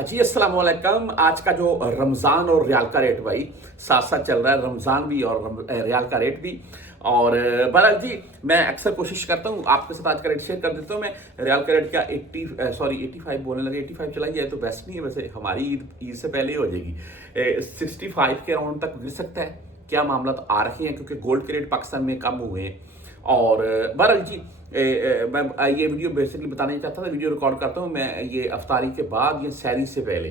जी अस्सलाम वालेकुम। आज का जो रमज़ान और रियाल का रेट भाई साथ साथ चल रहा है, रमज़ान भी और रियाल का रेट भी। और बहरहाल जी मैं अक्सर कोशिश करता हूँ आपके साथ आज का रेट शेयर कर देता हूँ। मैं रियाल का रेट क्या 85 बोलने लगे, 85 चला गया तो बेस्ट नहीं है। वैसे हमारी ईद से पहले ही हो जाएगी। 65 के अराउंड तक गिर सकता है। क्या मामला तो आ रहे हैं क्योंकि गोल्ड के रेट पाकिस्तान में कम हुए हैं। और बहरहाल जी मैं ये वीडियो बेसिकली बताना ही चाहता था। वीडियो रिकॉर्ड करता हूँ मैं ये अफ्तारी के बाद, ये सहरी से पहले,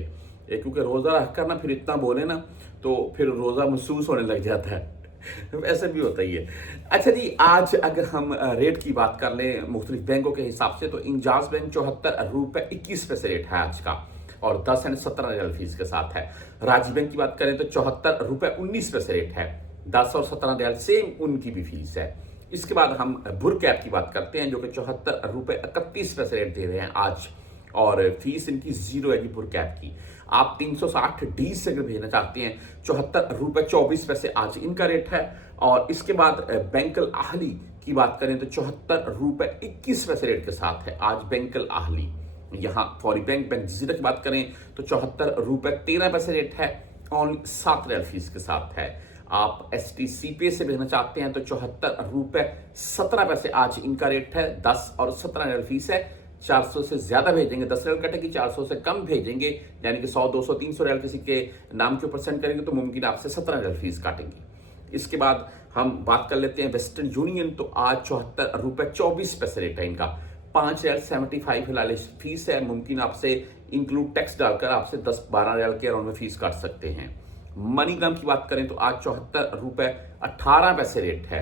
क्योंकि रोज़ा रख कर ना फिर इतना बोले ना तो फिर रोज़ा महसूस होने लग जाता है। ऐसे भी होता ही है। अच्छा जी, आज अगर हम रेट की बात कर लें मुख्तलिफ बैंकों के हिसाब से, तो इंजाज बैंक 74 रुपये 21 पैसे रेट है आज का, और 10 एंड 17 रियाल फीस के साथ है। राज्य बैंक की बात करें तो 74 रुपये 19 पैसे रेट है, 10 और 17 रियाल सेम उनकी भी फीस है। इसके बाद हम बुर कैप की बात करते हैं जो कि 74 रुपये 31 पैसे रेट दे रहे हैं आज, और फीस इनकी जीरो है जी बुर कैप की। आप 360 डी से अगर भेजना चाहते हैं 74 रुपये 24 पैसे आज इनका रेट है। और इसके बाद बैंकल आहली की बात करें तो 74 रुपये 21 पैसे रेट के साथ है आज बैंकल आहली। यहाँ फौरी बैंक जजीरा की बात करें तो 74 रुपये 13 पैसे रेट है और 7 रियाल फीस के साथ है। आप STCPay से भेजना चाहते हैं तो 74 रुपये 17 पैसे आज इनका रेट है, 10 और 17 रियाल फीस है। 400 से ज्यादा भेजेंगे 10 रियाल कटेगी, 400 से कम भेजेंगे यानी कि 100 200 300 रियाल किसी के नाम के ऊपर सेंड करेंगे तो मुमकिन आपसे 17 रियाल फीस काटेंगे। इसके बाद हम बात कर लेते हैं वेस्टर्न यूनियन, तो आज 74 रुपये 24 पैसे रेट है इनका, 5 रियाल 75 हिलाल फीस है। मुमकिन आपसे इंक्लूड टैक्स डालकर आपसे 10-12 रियाल के अराउंड में फीस काट सकते हैं। मनीग्राम की बात करें तो आज 74 रुपये 18 पैसे रेट है।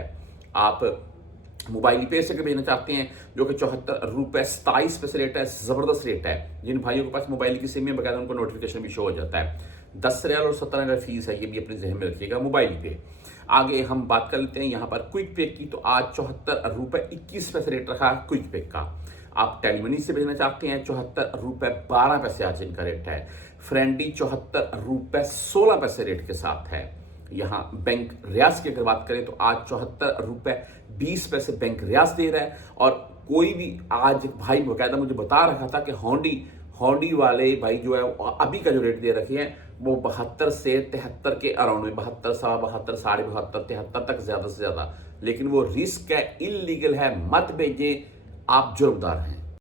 आप मोबाइल पे से भेजना चाहते हैं जो कि 74 रुपये 27 पैसे रेट है, जबरदस्त रेट है। जिन भाइयों के पास मोबाइल की सिम है बकायदा उनको नोटिफिकेशन भी शो हो जाता है। 10 रियाल और 17 रियाल फीस है, ये भी अपने जहन में रखिएगा मोबाइल पे। आगे हम बात कर लेते हैं यहाँ पर क्विक पे की, तो आज 74 रुपये 21 पैसे रेट रखा है क्विक पे का। आप टेलीमनी से भेजना चाहते हैं 74 रुपये 12 पैसे आज इनका रेट है। फ्रेंडी 74 रुपये 16 पैसे रेट के साथ है। यहाँ बैंक रियाज की अगर बात करें तो आज 74 रुपये 20 पैसे बैंक रियाज दे रहा है। और कोई भी आज भाई बकायदा मुझे बता रहा था कि होंडी वाले भाई जो है अभी का जो रेट दे रखे हैं वो 72 से 73 के अराउंड में, 72 72 72 73 तक ज्यादा से ज्यादा। लेकिन वो रिस्क है, इलीगल है, मत भेजिए, आप जुर्मदार हैं।